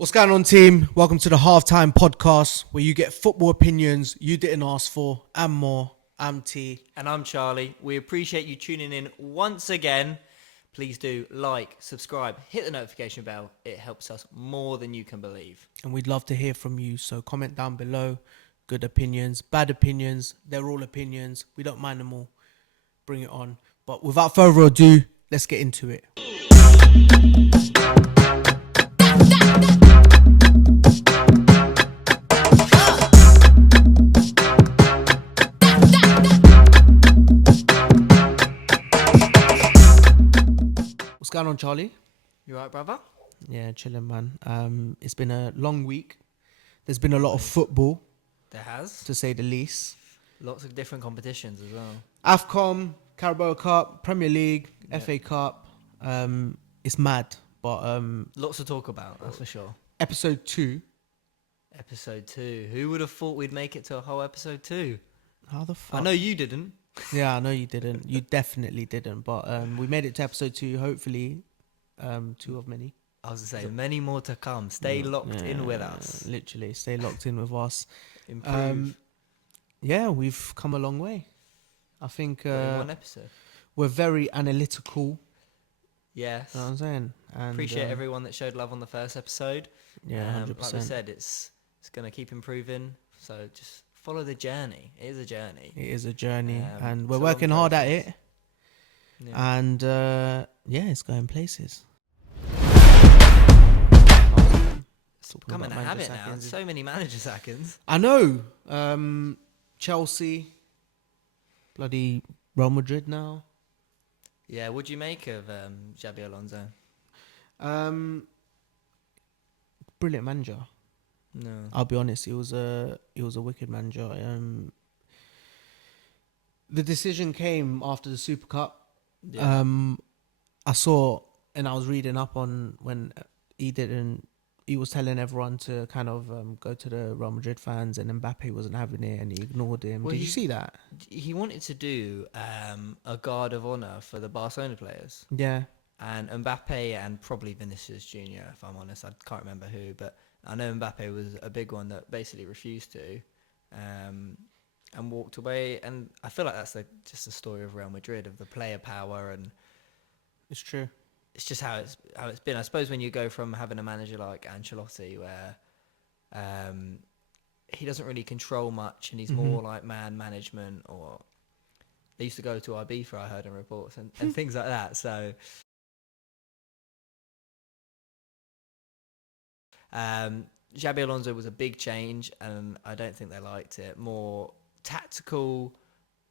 What's going on, team? Welcome to the Halftime Podcast, where you get football opinions you didn't ask for and more. I'm T. And I'm Charlie. We appreciate you tuning in once again. Please do like, subscribe, hit the notification bell. It helps us more than you can believe. And we'd love to hear from you, so comment down below. Good opinions, bad opinions, they're all opinions. We don't mind them all. Bring it on. But without further ado, let's get into it. What's going on, Charlie? You right, brother? Yeah, chilling, man. It's been a long week. There's been a lot of football, There has. to say the least. Lots of different competitions as well. AFCOM, Carabao Cup, Premier League, Yeah. FA Cup. It's mad, but Lots to talk about, that's for sure. episode 2. Episode 2. Who would have thought we'd make it to a whole episode 2? How the fuck? I know you didn't. Yeah, I know you didn't. You definitely didn't. But we made it to episode 2. Hopefully, 2 of many. I was going to say, many more to come. Stay locked in with us. Literally, stay locked in with us. Improve. Yeah, we've come a long way. I think in one episode. we're very analytical. Yes. You know what I'm saying? And, Appreciate everyone that showed love on the first episode. Yeah, 100%. Like we said, it's going to keep improving. So just follow the journey. It is a journey. It is a journey, and we're it's a working long hard at process. it. Yeah. And yeah, it's going places. It's becoming a habit now. So many manager sackings. I know. Chelsea, bloody Real Madrid now. Yeah, what do you make of Xavi Alonso? Brilliant manager. No. I'll be honest. He was a wicked manager. The decision came after the Super Cup. Yeah. I saw, and I was reading up on when he was telling everyone to kind of go to the Real Madrid fans, and Mbappe wasn't having it, and he ignored him. Well, Did you see that? He wanted to do a guard of honour for the Barcelona players. Yeah. And Mbappe and probably Vinicius Jr., if I'm honest. I can't remember who, but I know Mbappe was a big one that basically refused to and walked away. And I feel like that's just the story of Real Madrid, of the player power, and It's true. it's just how it's been. I suppose when you go from having a manager like Ancelotti, where he doesn't really control much, and he's more like man management, or they used to go to Ibiza, I heard in reports, and things like that. So Xabi Alonso was a big change, and I don't think they liked it. More tactical,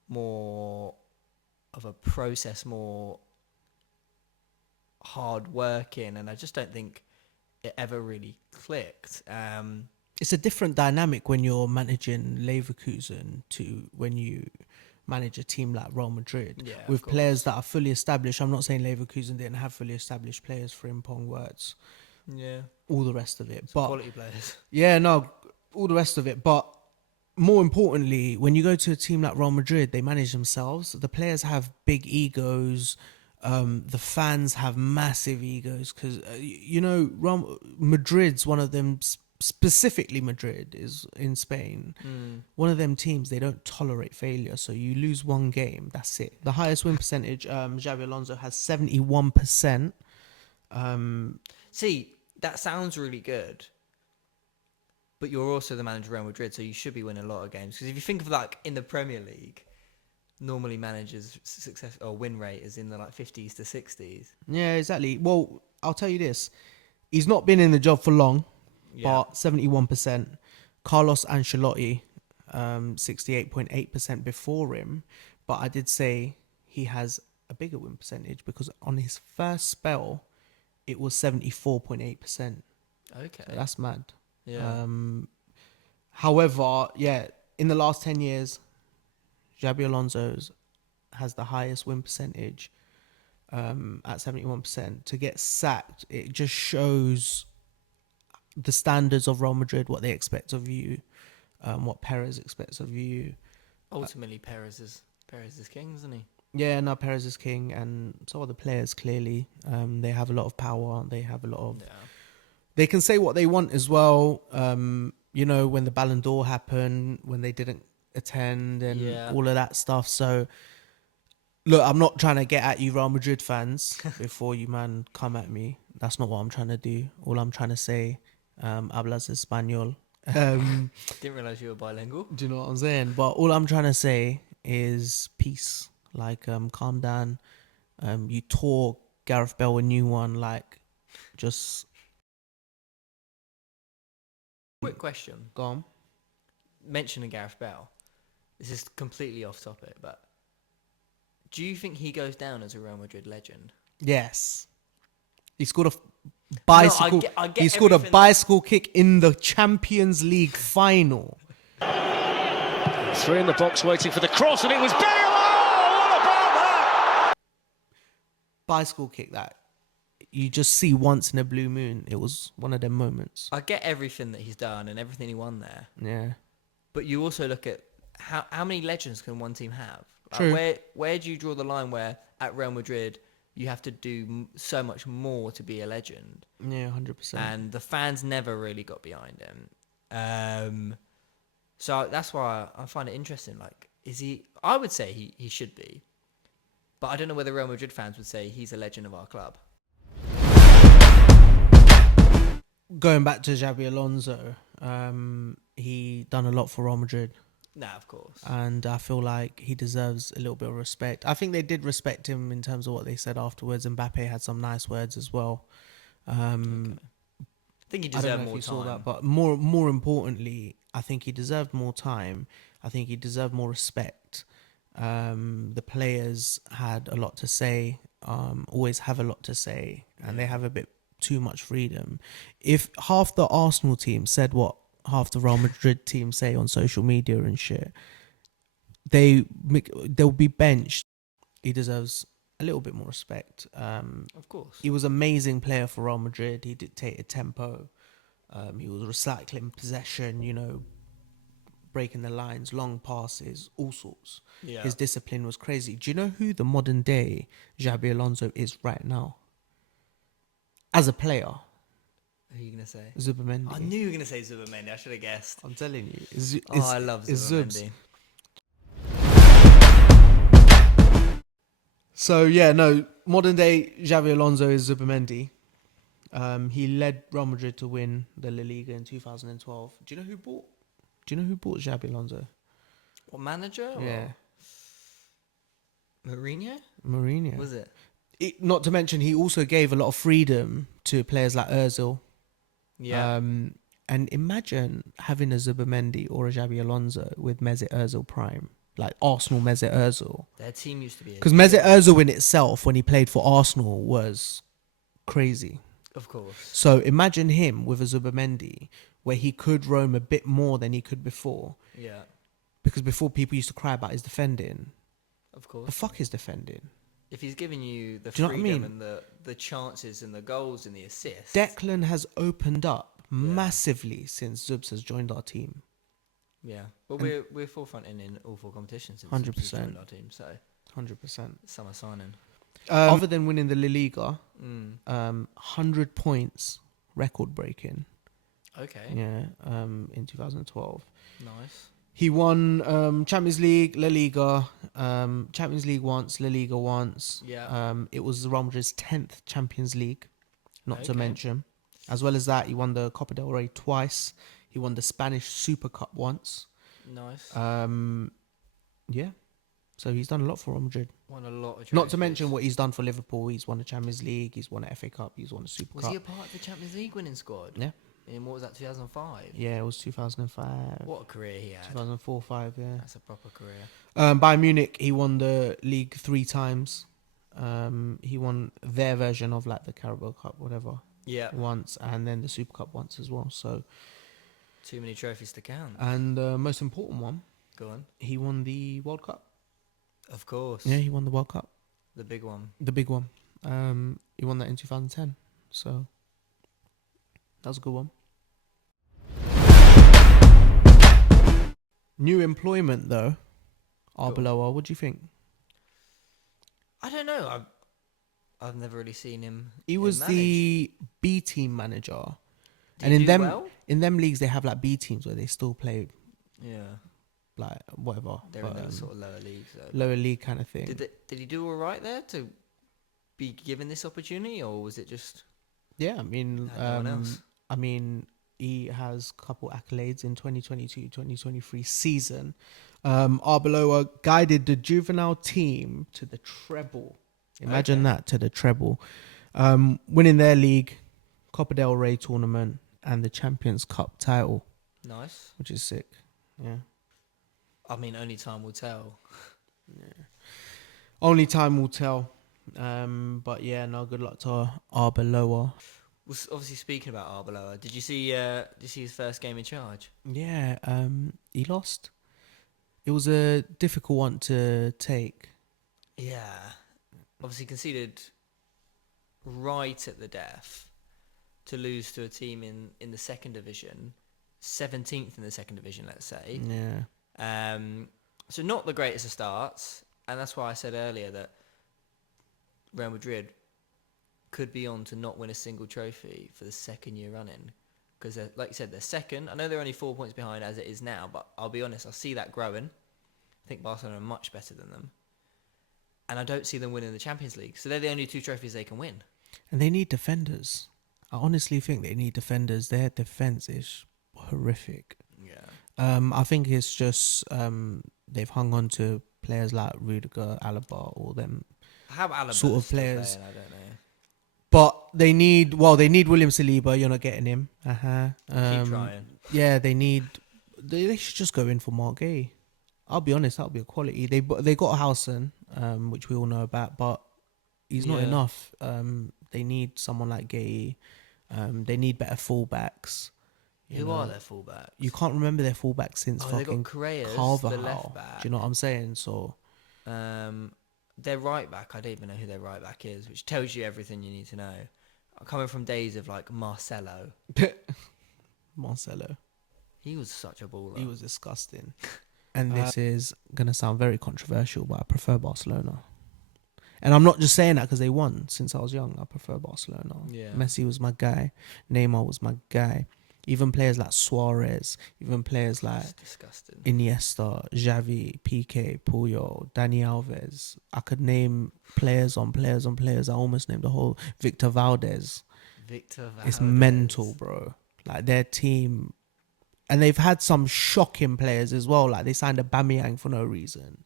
more of a process, more hard working, and I just don't think it ever really clicked. It's a different dynamic when you're managing Leverkusen to when you manage a team like Real Madrid, Yeah, with of course. players that are fully established. I'm not saying Leverkusen didn't have fully established players, Frimpong, Wirtz, Yeah, all the rest of it. some But quality players. yeah, no, all the rest of it. But more importantly, when you go to a team like Real Madrid, they manage themselves. The players have big egos. The fans have massive egos because, Real Madrid's one of them. Specifically, Madrid is in Spain. One of them teams, they don't tolerate failure. So you lose one game, that's it. The highest win percentage, Xavi Alonso has 71%. See, that sounds really good, but you're also the manager of Real Madrid, so you should be winning a lot of games. Because if you think of like in the Premier League, normally managers' success or win rate is in the like 50s to 60s. Yeah, exactly. Well, I'll tell you this. He's not been in the job for long, but 71%. Carlos Ancelotti, 68.8% before him. But I did say he has a bigger win percentage because on his first spell, it was 74.8%. Okay. So that's mad. Yeah. However, in the last 10 years, Xabi Alonso has the highest win percentage at 71%. To get sacked, it just shows the standards of Real Madrid, what they expect of you, what Perez expects of you. Ultimately, Perez is king, isn't he? Yeah, no, Perez is king, and so are the players. Clearly, they have a lot of power. They they can say what they want as well. You know, when the Ballon d'Or happened, when they didn't attend and Yeah. all of that stuff. So, look, I'm not trying to get at you Real Madrid fans before you, man, come at me. That's not what I'm trying to do. All I'm trying to say, hablas español. Didn't realise you were bilingual. Do you know what I'm saying? But all I'm trying to say is peace. Like, calm down. You tore Gareth Bale a new one. Like, just Quick question. go on. Mentioning Gareth Bale, this is completely off topic, but do you think he goes down as a Real Madrid legend? Yes. He scored a bicycle. I get He scored a everything bicycle kick in the Champions League final. 3 in the box waiting for the cross, and it was Bale! Oh, what about that? Bicycle kick that you just see once in a blue moon. It was one of them moments. I get everything that he's done and everything he won there, Yeah. but you also look at how many legends can one team have? True. Where do you draw the line where at Real Madrid you have to do so much more to be a legend? Yeah, 100%. And the fans never really got behind him. So that's why I find it interesting. Like, is he? I would say he should be, but I don't know whether Real Madrid fans would say he's a legend of our club. Going back to Xavi Alonso, he done a lot for Real Madrid, Nah, of course. and I feel like he deserves a little bit of respect. I think they did respect him in terms of what they said afterwards. Mbappe had some nice words as well. Okay. I think he I don't deserved know if more you saw time. that, but more importantly, I think he deserved more time. I think he deserved more respect. The players had a lot to say, always have a lot to say, and they have a bit too much freedom. If half the Arsenal team said what half the Real Madrid team say on social media and shit, they'll be benched. He deserves a little bit more respect. Of course. He was an amazing player for Real Madrid. He dictated tempo. He was recycling possession, you know, breaking the lines, long passes, all sorts. Yeah. His discipline was crazy. Do you know who the modern day Xabi Alonso is right now? As a player, Who are you gonna say? Zubamendi. I knew you were gonna say Zubamendi. I should have guessed. I'm telling you. I love Zubs. Zubamendi. So yeah, no, modern day Xavi Alonso is Zubamendi. He led Real Madrid to win the La Liga in 2012. Do you know who bought Xabi Alonso? What manager? Yeah, Mourinho? Mourinho. Was it? Not to mention, he also gave a lot of freedom to players like Özil. Yeah. And imagine having a Zubamendi or a Xabi Alonso with Mesut Ozil prime, like Arsenal Mesut Ozil. Their team used to be. Because Mesut Ozil in itself, when he played for Arsenal, was crazy. Of course. So imagine him with a Zubamendi, where he could roam a bit more than he could before. Yeah. Because before people used to cry about his defending. Of course. The fuck is defending? If he's giving you the Do you know what I freedom mean? and the chances and the goals and the assists. Declan has opened up massively since Zubs has joined our team. Yeah. But we're forefronting in all four competitions since 100%. he's joined our team, so 100%. summer signing. Other than winning the La Liga, Mm. 100 points, record breaking. Okay. Yeah, in 2012. Nice. He won Champions League, La Liga, Champions League once, La Liga once. Yeah. It was Real Madrid's 10th Champions League, not to Okay. mention. As well as that, he won the Copa del Rey twice. He won the Spanish Super Cup once. Nice. Yeah. So he's done a lot for Real Madrid. Won a lot of trophies. Not to mention what he's done for Liverpool. He's won the Champions League. He's won the FA Cup. He's won the Super Was Cup. he a part of the Champions League winning squad? Yeah. In what was that, 2005? Yeah, it was 2005. What a career he had. 2004, 5, yeah. That's a proper career. Bayern Munich, he won the league 3 times. He won their version of like the Carabao Cup, whatever, Yeah. once, and then the Super Cup once as well. So, Too many trophies to count. and the most important one, Go on. he won the World Cup. Of course. Yeah, he won the World Cup, The big one. the big one. He won that in 2010. So that was a good one. New employment though, Arbeloa. What do you think? I don't know. I've never really seen him. He was manage. the B team manager And he do well? in them leagues, they have like B teams where they still play Yeah, like whatever, they're but, in those sort of lower leagues. Though. lower league kind of thing. Did he do all right there to be given this opportunity, or was it just Yeah, I mean, no one else? I mean, he has a couple accolades in 2022-2023 season. Arbeloa guided the juvenile team to the treble. Imagine that, to the treble. Winning their league, Copa del Rey tournament, and the Champions Cup title, Nice. which is sick. Yeah. I mean, only time will tell. Only time will tell. But yeah, no, good luck to Arbeloa. Well, obviously, speaking about Arbeloa, did you see his first game in charge? Yeah, he lost. It was a difficult one to take. Yeah. Obviously conceded right at the death to lose to a team in the second division, 17th in the second division, let's say. Yeah. So not the greatest of starts, and that's why I said earlier that Real Madrid could be on to not win a single trophy for the second year running. Because, like you said, they're second. I know they're only 4 points behind as it is now, but I'll be honest, I see that growing. I think Barcelona are much better than them. And I don't see them winning the Champions League. So they're the only two trophies they can win. And they need defenders. I honestly think they need defenders. Their defense is horrific. Yeah. I think it's just they've hung on to players like Rudiger, Alaba, all them How Alaba sort of still players. playing? I don't know. But they need William Saliba. You're not getting him. Keep trying. Yeah, they should just go in for Mark Gay. I'll be honest, that'll be a quality. They got Howson, which we all know about, but he's not enough. They need someone like Gay. They need better fullbacks. Who are their fullbacks? You can't remember their fullbacks since they fucking got Correa's, Carvajal. the left back. Do you know what I'm saying? So Their right back, I don't even know who their right back is, which tells you everything you need to know. Coming from days of like Marcelo. Marcelo, He was such a baller. he was disgusting. And this is gonna sound very controversial, but I prefer Barcelona. And I'm not just saying that because they won. Since I was young, I prefer Barcelona. Yeah. Messi was my guy. Neymar was my guy. Even players like Suarez, even players like That's disgusting. Iniesta, Xavi, Piqué, Puyol, Dani Alves. I could name players on players on players. I almost named the whole Victor Valdez. Victor Valdez. It's mental, bro. Like their team, and they've had some shocking players as well. Like they signed a Aubameyang for no reason.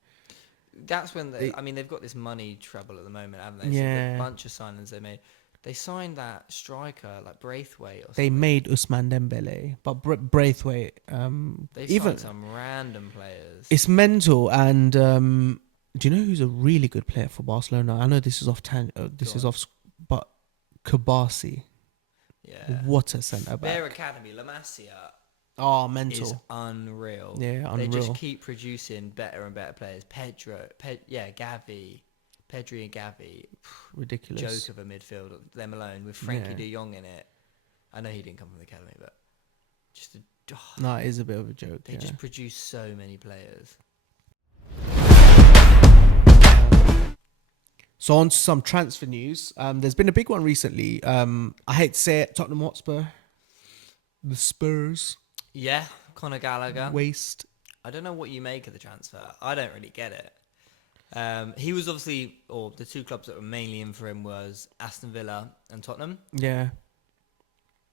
That's when they've got this money trouble at the moment, haven't they? Yeah. So the bunch of signings they made. They signed that striker like Braithwaite or something. They made Ousmane Dembele, but Braithwaite. They've even signed some random players. It's mental. And do you know who's a really good player for Barcelona? I know this is off but Kabasi. Yeah. What a centre back. Their academy, La Masia, Oh, is mental. unreal. Yeah, They unreal. just keep producing better and better players. Gavi. Pedri and Gavi. Ridiculous. Joke of a midfield, them alone, with Frankie Yeah. de Jong in it. I know he didn't come from the academy, but just No, it is a bit of a joke. they just produce so many players. So on to some transfer news. There's been a big one recently. I hate to say it, Tottenham Hotspur, the Spurs, Yeah, Conor Gallagher. waste. I don't know what you make of the transfer. I don't really get it. He was obviously, or the two clubs that were mainly in for him was Aston Villa and Tottenham. Yeah,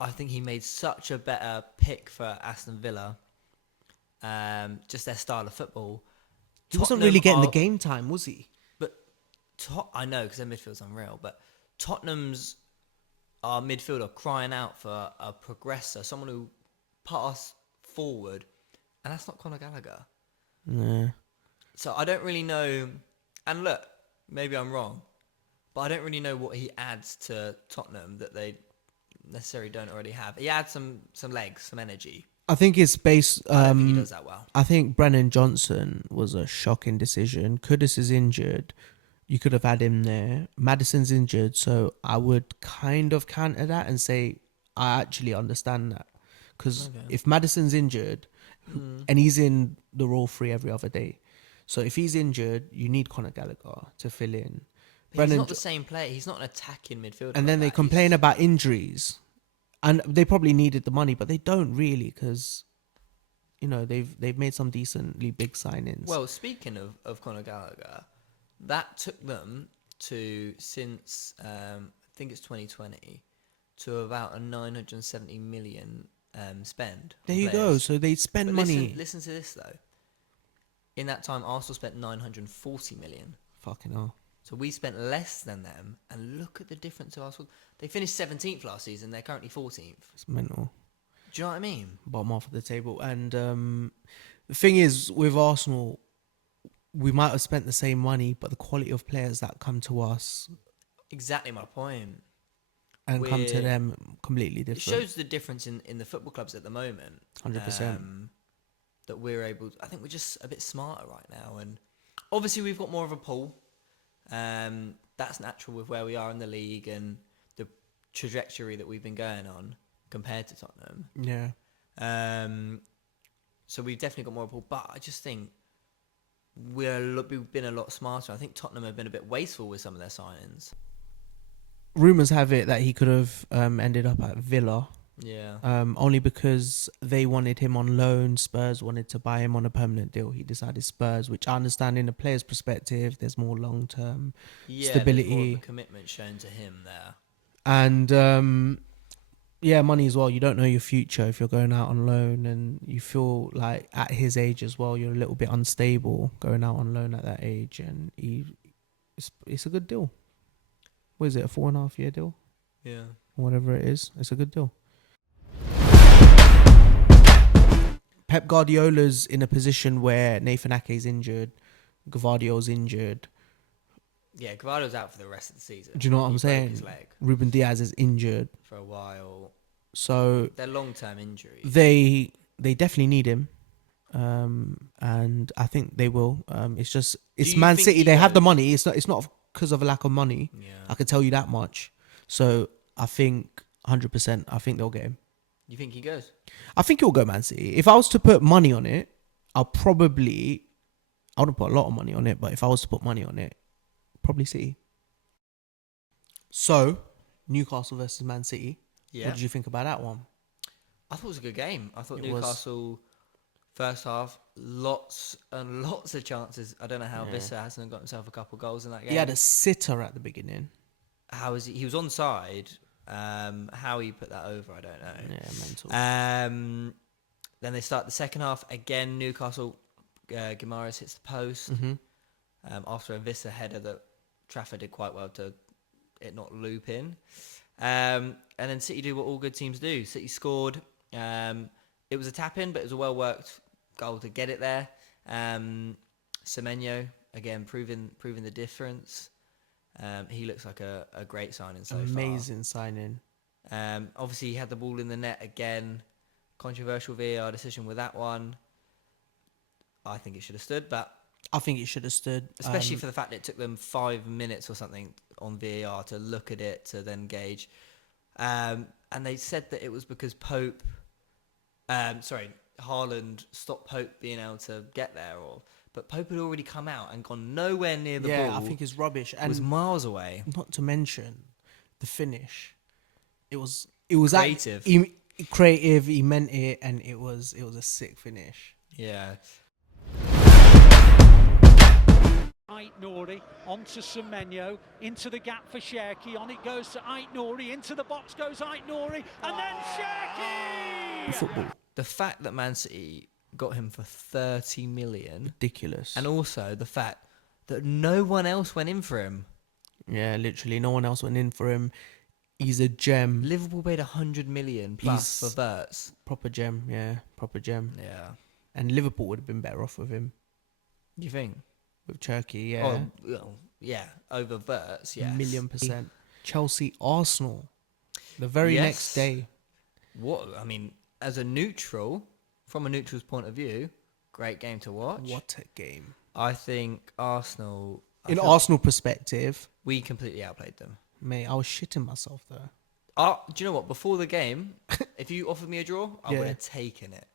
I think he made such a better pick for Aston Villa. Just their style of football. he wasn't Tottenham really getting the are- game time, was he? But I know because their midfield's unreal. But Tottenham's our midfielder crying out for a progressor, someone who pass forward, and that's not Conor Gallagher. Yeah. So I don't really know. And look, maybe I'm wrong, but I don't really know what he adds to Tottenham that they necessarily don't already have. He adds some legs, some energy. I think it's based. I don't think he does that well. I think Brennan Johnson was a shocking decision. Kudus is injured. You could have had him there. Madison's injured, so I would kind of counter that and say I actually understand that. Because if Madison's injured and he's in the Raw free every other day, so if he's injured, you need Conor Gallagher to fill in. But he's not the same player. He's not an attacking midfielder. And then like they that. complain about injuries. And they probably needed the money, but they don't really because, you know, they've made some decently big signings. Well, speaking of Conor Gallagher, that took them to, since I think it's 2020, to about a 970 million spend. There on you go. players. So they spend But money. Listen to this though. In that time, Arsenal spent 940 million. Fucking hell. So we spent less than them, and look at the difference to Arsenal. They finished 17th last season. They're currently 14th. It's mental. Do you know what I mean? Bottom half of the table. And the thing is, with Arsenal, we might have spent the same money, but the quality of players that come to us Exactly my point. and come to them completely It different. shows the difference in the football clubs at the moment. 100%. That we're able. I think we're just a bit smarter right now, and obviously we've got more of a pull. That's natural with where we are in the league and the trajectory that we've been going on compared to Tottenham. Yeah. So we've definitely got more of a pull, but I just think we've been a lot smarter. I think Tottenham have been a bit wasteful with some of their signings. Rumours have it that he could have ended up at Villa. Yeah. Only because they wanted him on loan. Spurs wanted to buy him on a permanent deal. He decided Spurs, which I understand in a player's perspective, there's more long-term stability. There's more of a commitment shown to him there. And money as well. You don't know your future if you're going out on loan, and you feel like at his age as well, you're a little bit unstable going out on loan at that age. And it's a good deal. What is it, a 4.5 year deal? Yeah. Whatever it is, it's a good deal. Pep Guardiola's in a position where Nathan Ake's injured, Gvardiol's injured. Yeah, Gvardiol's out for the rest of the season. Do you know what I'm He broke saying? his leg Ruben Diaz is injured. for a while. So They're long-term injuries. they definitely need him. And I think they will. It's you Man think City. he They have the goes? money. It's not because of a lack of money. Yeah. I can tell you that much. So I think 100%. I think they'll get him. You think he goes? I think he'll go Man City. If I was to put money on it, I wouldn't put a lot of money on it, but if I was to put money on it, probably City. So, Newcastle versus Man City. Yeah. What did you think about that one? I thought it was a good game. I thought It was. Newcastle, first half, lots and lots of chances. I don't know how Visser hasn't got himself a couple goals in that game. He had a sitter at the beginning. How is he? He was onside. How he put that over, I don't know. Yeah, mental. Then they start the second half. Again, Newcastle, Guimaraes hits the post. Mm-hmm. After a Visser header that Trafford did quite well to it not loop in. And then City do what all good teams do. City scored. It was a tap-in, but it was a well-worked goal to get it there. Semenyo, again, proving the difference. He looks like a great signing so far. Amazing signing. Obviously, he had the ball in the net again. Controversial VAR decision with that one. I think it should have stood, but... I think it should have stood. Especially for the fact that it took them 5 minutes or something on VAR to look at it, to then gauge. And they said that it was because Haaland stopped Pope being able to get there. But Pope had already come out and gone nowhere near the ball. Yeah, I think it's rubbish. And was miles away. not to mention the finish. It was Creative. Creative, he meant it, and it was a sick finish. Yeah. Ait Nouri onto Semenyo, into the gap for Cherki, on it goes to Ait Nouri, into the box goes Ait Nouri, and then Cherki! Football. The fact that Man City got him for 30 million, Ridiculous. and also the fact that no one else went in for him. Yeah, literally, no one else went in for him. He's a gem. Liverpool paid 100 million plus for Verts. Proper gem, yeah, proper gem. Yeah. And Liverpool would have been better off with him. You think? With Cherki, yeah. Oh, well, yeah, over Verts, yes. 1,000,000%. Chelsea, Arsenal. The very Yes. next day. I mean, as a neutral, from a neutral's point of view, great game to watch. What a game. I think Arsenal... In Arsenal perspective, we completely outplayed them. mate, I was shitting myself there. Do you know what? Before the game, if you offered me a draw, I would have taken it.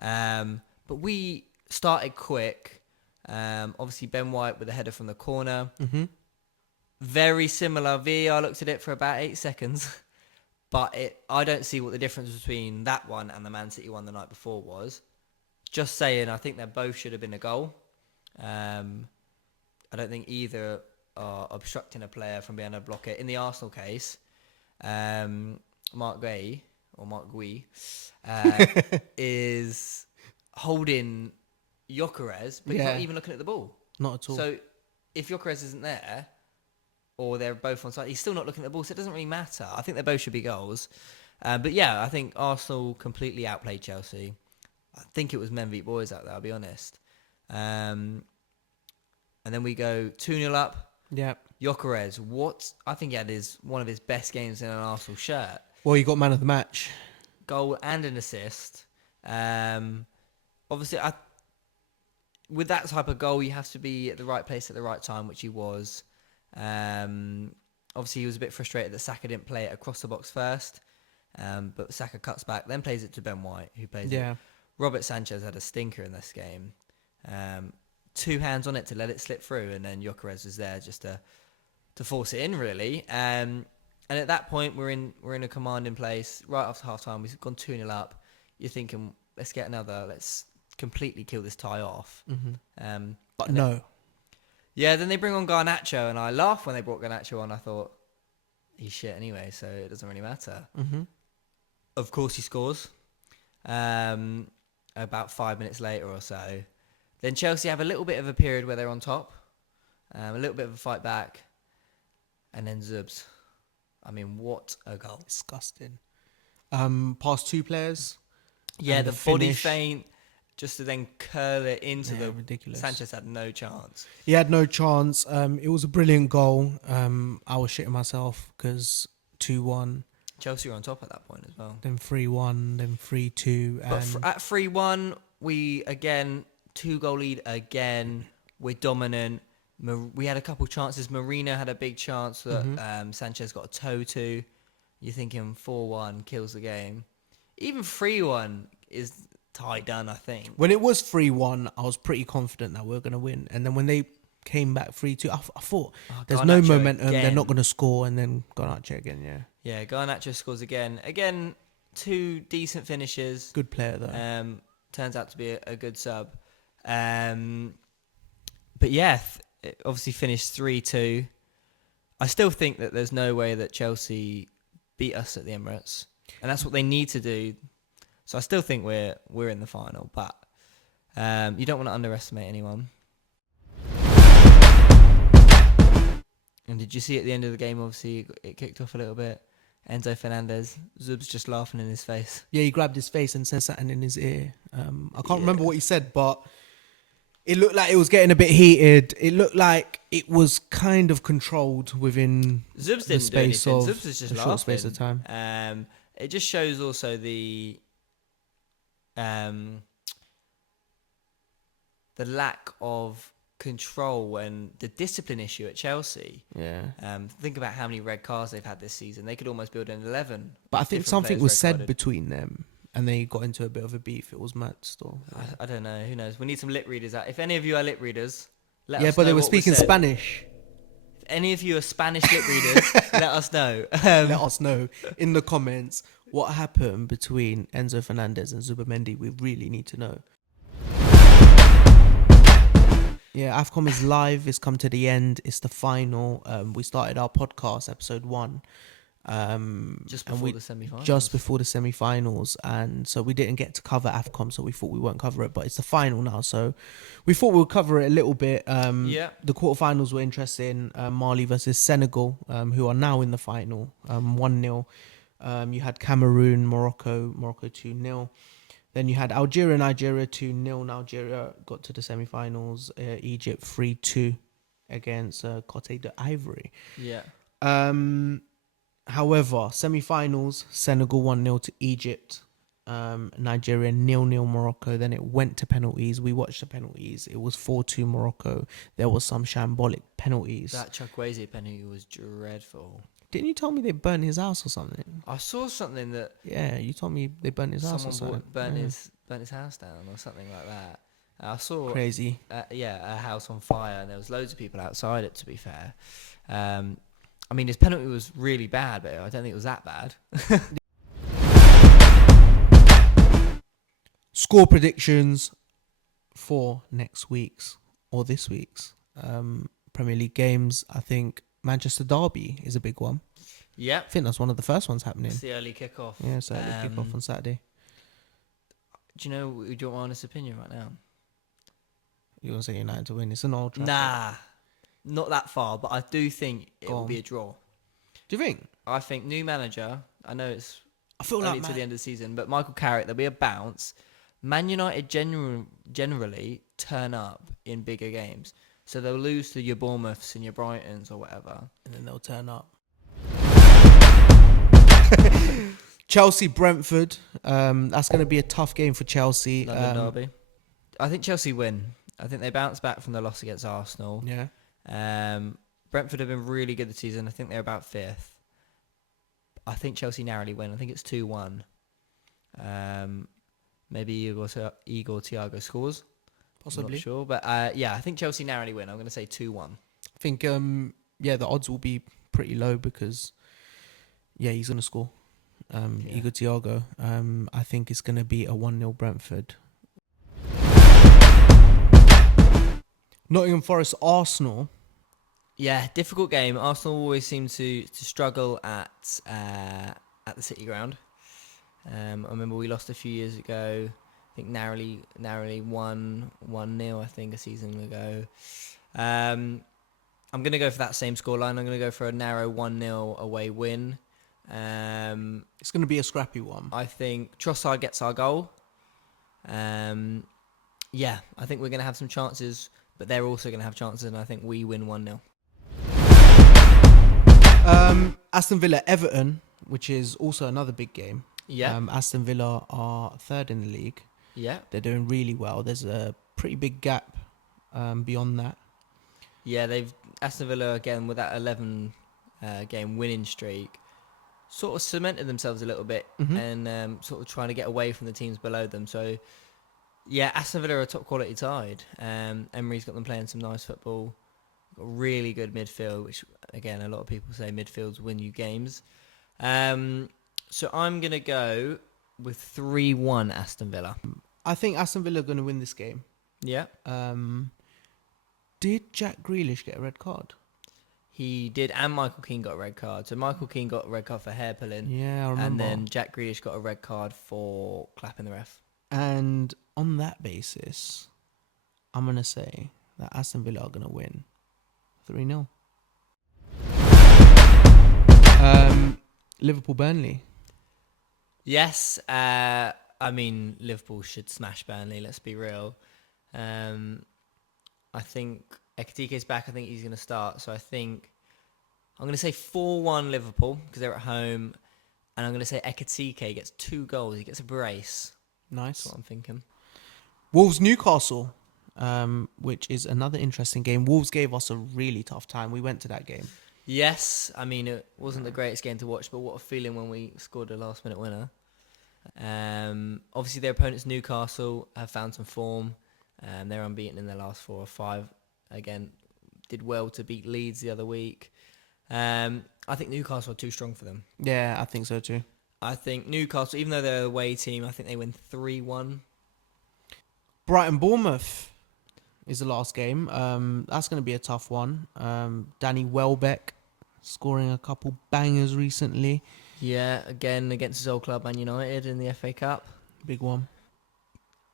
But we started quick. Obviously, Ben White with a header from the corner. Mm-hmm. very similar. VAR looked at it for about 8 seconds, but I don't see what the difference between that one and the Man City one the night before was. Just saying, I think they both should have been a goal. I don't think either are obstructing a player from being able to block it. In the Arsenal case, Mark Gui is holding Gyökeres, but he's not even looking at the ball. Not at all. So if Gyökeres isn't there, or they're both on side, he's still not looking at the ball, so it doesn't really matter. I think they both should be goals. But yeah, I think Arsenal completely outplayed Chelsea. I think it was men beat boys out there, I'll be honest. And then we go 2-0 up. Yeah. Gyökeres, I think he had one of his best games in an Arsenal shirt. Well, you got man of the match. Goal and an assist. Obviously, with that type of goal, you have to be at the right place at the right time, which he was. Obviously, he was a bit frustrated that Saka didn't play it across the box first. But Saka cuts back, then plays it to Ben White, who plays it. Robert Sanchez had a stinker in this game. 2 hands on it to let it slip through, and then Gyökeres was there just to force it in, really. And at that point, we're in a commanding place. Right after half-time, we've gone 2-0 up. You're thinking, let's get another. Let's completely kill this tie off. Mm-hmm. But no. Then they bring on Garnacho, and I laughed when they brought Garnacho on. I thought, he's shit anyway, so it doesn't really matter. Mm-hmm. Of course, he scores. About 5 minutes later or so. Then Chelsea have a little bit of a period where they're on top. A little bit of a fight back. And then Zubs. I mean, what a goal. Disgusting. Past 2 players. Yeah, the body feint, just to then curl it into ridiculous. Sanchez had no chance. He had no chance. It was a brilliant goal. I was shitting myself because 2-1. Chelsea were on top at that point as well. Then 3-1, then 3-2. But at 3-1, we again, 2-goal lead again. We're dominant. We had a couple chances. Marino had a big chance that Sanchez got a toe to. You're thinking 4-1 kills the game. Even 3-1 is tied down, I think. When it was 3-1, I was pretty confident that we were going to win. And then when they came back 3-2, I thought there's no momentum. Again. They're not going to score. And then Garnacho again, Yeah, Garnacho scores again. Again, 2 decent finishes. Good player, though. Turns out to be a good sub. But yeah, it obviously finished 3-2. I still think that there's no way that Chelsea beat us at the Emirates. And that's what they need to do. So I still think we're in the final. But you don't want to underestimate anyone. And did you see at the end of the game, obviously, it kicked off a little bit. Enzo Fernandez, Zub's just laughing in his face. Yeah, he grabbed his face and said something in his ear. I can't remember what he said, but it looked like it was getting a bit heated. It looked like it was kind of controlled within Zub's the space of Zub's was just a short space of time. It just shows also the lack of control and the discipline issue at Chelsea. Yeah. Think about how many red cards they've had this season. They could almost build an 11. But I think something was said between them and they got into a bit of a beef. It was mad still. I don't know. Who knows? We need some lip readers out. If any of you are lip readers, let us know. Yeah, but they were speaking Spanish. If any of you are Spanish lip readers, let us know. Let us know in the comments what happened between Enzo Fernandez and Zubimendi. We really need to know. Yeah, AFCOM is live. It's come to the end. It's the final. We started our podcast, episode 1. Just before the semi-finals. Just before the semi-finals. And so we didn't get to cover AFCOM, so we thought we won't cover it. But it's the final now, so we thought we'll cover it a little bit. The quarterfinals were interesting. Mali versus Senegal, who are now in the final, 1-0. You had Cameroon, Morocco 2-0. Then you had Algeria, Nigeria 2-0. Nigeria got to the semi-finals. Egypt 3-2 against Cote d'Ivoire. Yeah. However, semi-finals, Senegal 1-0 to Egypt. Nigeria 0-0 Morocco. Then it went to penalties. We watched the penalties. It was 4-2 Morocco. There was some shambolic penalties. That Chukwueze penalty was dreadful. Didn't you tell me they burnt his house or something? I saw something that... Yeah, you told me they burnt his house or something. Burnt his house down or something like that. I saw Crazy. a house on fire, and there was loads of people outside it. To be fair, I mean his penalty was really bad, but I don't think it was that bad. Score predictions for next week's or this week's Premier League games. I think Manchester Derby is a big one. Yep. I think that's one of the first ones happening. It's the early kickoff. Yeah, so early kickoff on Saturday. Do you know? Do you want my honest opinion right now? You're going to say United to win. It's an Old Trafford. Nah, not that far, but I do think it Go will on. be a draw. Do you think? I think new manager. I know it's I feel only like to the end of the season, but Michael Carrick, there'll be a bounce. Man United generally turn up in bigger games, so they'll lose to your Bournemouths and your Brightons or whatever, and then they'll turn up. Chelsea Brentford. That's going to be a tough game for Chelsea. London derby. I think Chelsea win. I think they bounce back from the loss against Arsenal. Yeah. Brentford have been really good this season. I think they're about 5th. I think Chelsea narrowly win. I think it's 2-1. Maybe Igor Thiago scores. Possibly. I'm not sure. But yeah, I think Chelsea narrowly win. I'm going to say 2-1. I think, the odds will be pretty low because, he's going to score. Igor Thiago. I think it's going to be a 1-0 Brentford. Nottingham Forest Arsenal. Yeah, difficult game. Arsenal always seem to struggle at the City Ground. I remember we lost a few years ago. I think narrowly 1-0. I think a season ago. I'm going to go for that same scoreline. I'm going to go for a narrow 1-0 away win. It's going to be a scrappy one. I think Trossard gets our goal. I think we're going to have some chances, but they're also going to have chances, and I think we win 1-0. Aston Villa Everton, which is also another big game. Yeah. Aston Villa are 3rd in the league. Yeah. They're doing really well. There's a pretty big gap beyond that. Yeah, Aston Villa again with that 11 game winning streak sort of cemented themselves a little bit and sort of trying to get away from the teams below them. So yeah, Aston Villa are a top quality side. Emery's got them playing some nice football. Got really good midfield, which again a lot of people say midfields win you games. So I'm gonna go with 3-1 Aston Villa. I think Aston Villa are going to win this game. Yeah. Did Jack Grealish get a red card? He did, and Michael Keane got a red card. So Michael Keane got a red card for hair pulling. Yeah, I remember. And then Jack Grealish got a red card for clapping the ref. And on that basis, I'm going to say that Aston Villa are going to win 3-0. Liverpool-Burnley. Yes, I mean, Liverpool should smash Burnley, let's be real. I think Ekitike's back. I think he's going to start. So I think I'm going to say 4-1 Liverpool because they're at home. And I'm going to say Ekitike gets 2 goals. He gets a brace. Nice. That's what I'm thinking. Wolves-Newcastle, which is another interesting game. Wolves gave us a really tough time. We went to that game. Yes, I mean, it wasn't the greatest game to watch, but what a feeling when we scored a last-minute winner. Obviously, their opponents, Newcastle, have found some form. They're unbeaten in their last 4 or 5. Again, did well to beat Leeds the other week. I think Newcastle are too strong for them. Yeah, I think so too. I think Newcastle, even though they're a away team, I think they win 3-1. Brighton-Bournemouth is the last game. That's going to be a tough one. Danny Welbeck scoring a couple bangers recently. Yeah, again against his old club, Man United, in the FA Cup. Big one.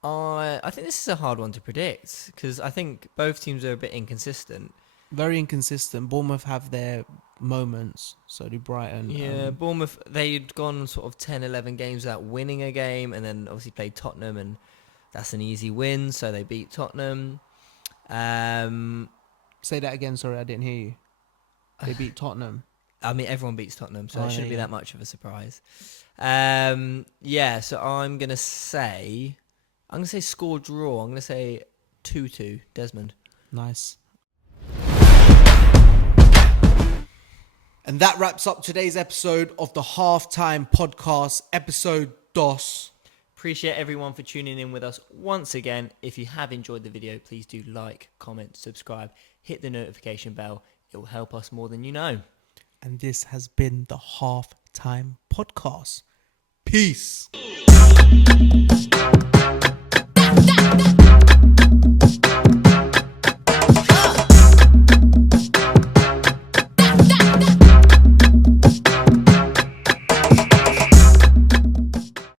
I think this is a hard one to predict because I think both teams are a bit inconsistent. Very inconsistent. Bournemouth have their moments, so do Brighton. Yeah, Bournemouth, they'd gone sort of 10, 11 games without winning a game, and then obviously played Tottenham, and that's an easy win, so they beat Tottenham. Say that again, sorry, I didn't hear you. They beat Tottenham. I mean, everyone beats Tottenham, so it shouldn't be that much of a surprise. So I'm going to say score draw. I'm going to say 2-2, Desmond. Nice. And that wraps up today's episode of the Halftime Podcast, episode DOS. Appreciate everyone for tuning in with us once again. If you have enjoyed the video, please do like, comment, subscribe, hit the notification bell. It will help us more than you know. And this has been the Halftime Podcast. Peace.